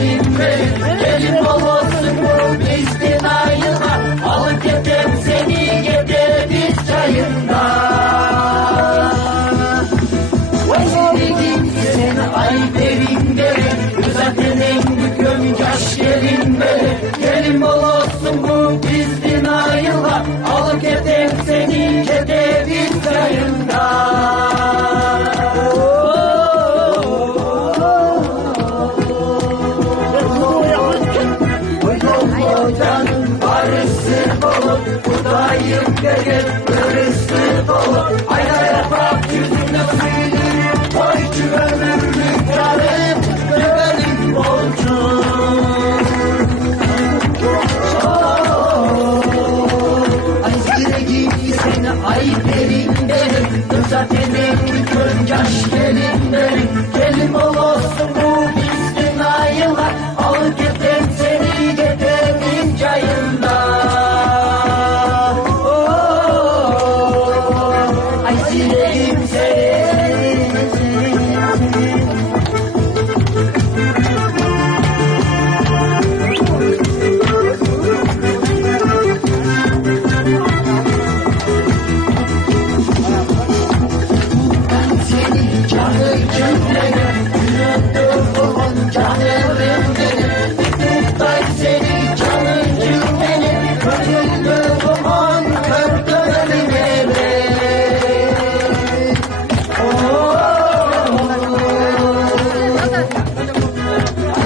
gelin benim, gelin olsun bu bizden ayrılma. Alıp getem seni getiririz çayında. Vazgeçtim seni ay derin derin, zaten en büküm yaş gelin benim, gelin olsun bu bizden ayrılma. Alıp getem seni getiririz çayında. Canım barısı bolu, budayım gelir, barısı bolu. Aynaya bak yüzüne suyunu, koycu ömürlük yarım, benim borcum. Ay ziregi seni ay derin derin, zaten en kör yaş gelin derin, gelin olsun bu bizden ayrılar. Al getir seni getirin çayında. Ay silerim seni. Ben seni canı gönlerim, unuttuğum canım benim. Ben seni canı gönlerim, unuttuğum an kırdığım beni.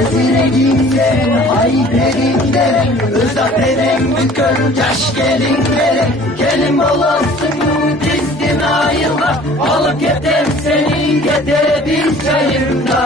Azireyim ay derinlerim, özak benim bükür yaş gelinlerim, gelin olasın bizden ayrılma. Alıp getir seni getir biz çayında.